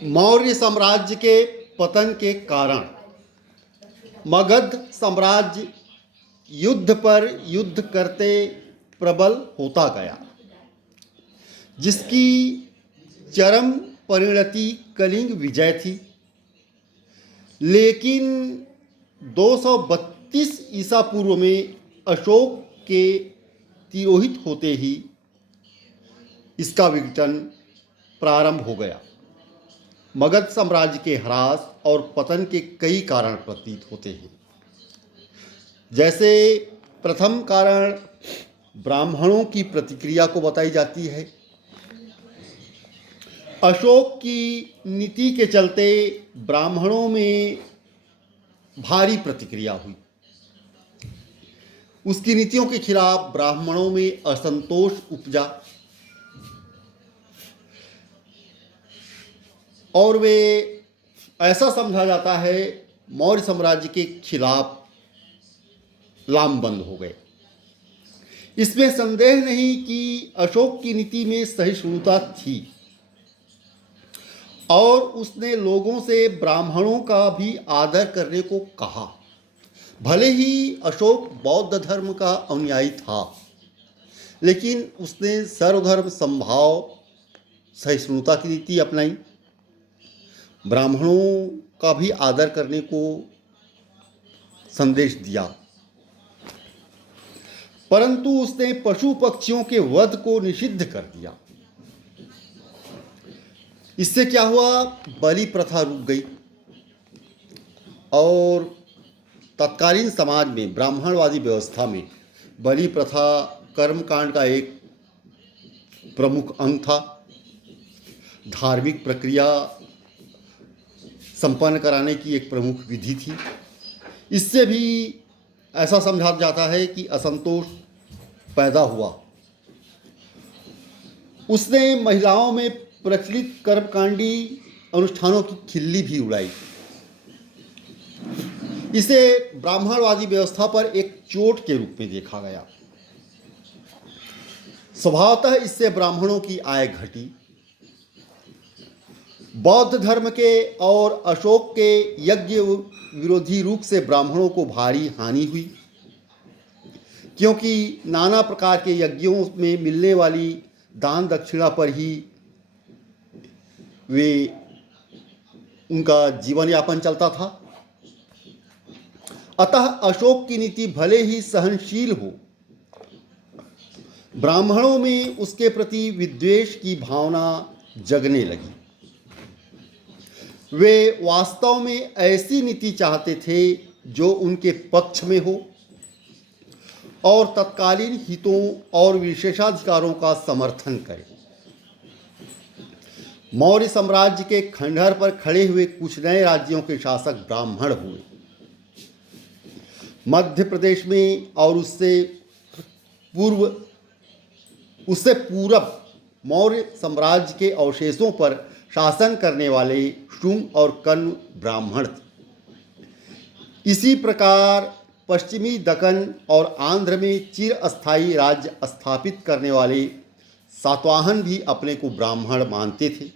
मौर्य साम्राज्य के पतन के कारण मगध साम्राज्य युद्ध पर युद्ध करते प्रबल होता गया, जिसकी चरम परिणति कलिंग विजय थी। लेकिन 232 ईसा पूर्व में अशोक के तिरोहित होते ही इसका विघटन प्रारंभ हो गया। मगध साम्राज्य के ह्रास और पतन के कई कारण प्रतीत होते हैं। जैसे प्रथम कारण ब्राह्मणों की प्रतिक्रिया को बताई जाती है। अशोक की नीति के चलते ब्राह्मणों में भारी प्रतिक्रिया हुई। उसकी नीतियों के खिलाफ ब्राह्मणों में असंतोष उपजा और वे ऐसा समझा जाता है मौर्य साम्राज्य के खिलाफ लामबंद हो गए। इसमें संदेह नहीं कि अशोक की नीति में सहिष्णुता थी और उसने लोगों से ब्राह्मणों का भी आदर करने को कहा। भले ही अशोक बौद्ध धर्म का अनुयायी था, लेकिन उसने सर्वधर्म समभाव सहिष्णुता की नीति अपनाई। ब्राह्मणों का भी आदर करने को संदेश दिया, परंतु उसने पशु पक्षियों के वध को निषिद्ध कर दिया। इससे क्या हुआ? बलि प्रथा रुक गई और तत्कालीन समाज में, ब्राह्मणवादी व्यवस्था में, बलि प्रथा कर्मकांड का एक प्रमुख अंग था। धार्मिक प्रक्रिया संपन्न कराने की एक प्रमुख विधि थी। इससे भी ऐसा समझा जाता है कि असंतोष पैदा हुआ। उसने महिलाओं में प्रचलित कर्मकांडी अनुष्ठानों की खिल्ली भी उड़ाई। इसे ब्राह्मणवादी व्यवस्था पर एक चोट के रूप में देखा गया। स्वभावतः इससे ब्राह्मणों की आय घटी। बौद्ध धर्म के और अशोक के यज्ञ विरोधी रूप से ब्राह्मणों को भारी हानि हुई, क्योंकि नाना प्रकार के यज्ञों में मिलने वाली दान दक्षिणा पर ही वे उनका जीवन यापन चलता था। अतः अशोक की नीति भले ही सहनशील हो, ब्राह्मणों में उसके प्रति विद्वेष की भावना जगने लगी। वे वास्तव में ऐसी नीति चाहते थे जो उनके पक्ष में हो और तत्कालीन हितों और विशेषाधिकारों का समर्थन करे। मौर्य साम्राज्य के खंडहर पर खड़े हुए कुछ नए राज्यों के शासक ब्राह्मण हुए। मध्य प्रदेश में और उससे पूरब मौर्य साम्राज्य के अवशेषों पर शासन करने वाले शुंग और कर्ण ब्राह्मण थे। इसी प्रकार पश्चिमी दक्कन और आंध्र में चिरस्थायी राज्य स्थापित करने वाले सातवाहन भी अपने को ब्राह्मण मानते थे।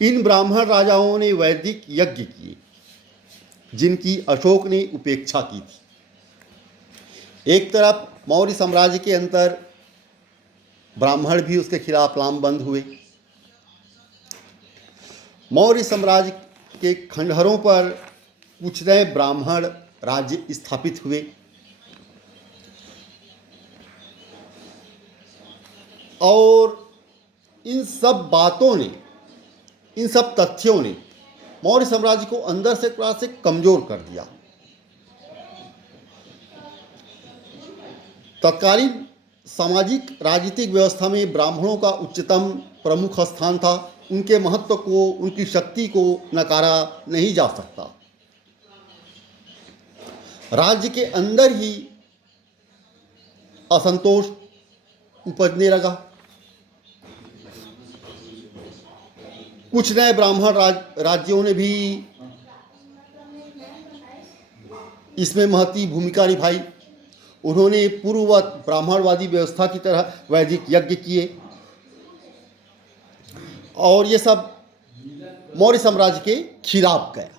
इन ब्राह्मण राजाओं ने वैदिक यज्ञ किए, जिनकी अशोक ने उपेक्षा की थी। एक तरफ मौर्य साम्राज्य के अंदर ब्राह्मण भी उसके खिलाफ लामबंद हुए। मौर्य साम्राज्य के खंडहरों पर कुछ नए ब्राह्मण राज्य स्थापित हुए और इन सब तथ्यों ने मौर्य साम्राज्य को अंदर से कमजोर कर दिया। तत्कालीन सामाजिक राजनीतिक व्यवस्था में ब्राह्मणों का उच्चतम प्रमुख स्थान था। उनके महत्व को, उनकी शक्ति को नकारा नहीं जा सकता। राज्य के अंदर ही असंतोष उपजने लगा। कुछ नए ब्राह्मण राज्यों ने भी इसमें महती भूमिका निभाई। उन्होंने पूर्ववत ब्राह्मणवादी व्यवस्था की तरह वैदिक यज्ञ किए। और ये सब मौर्य साम्राज्य के खिलाफ गया।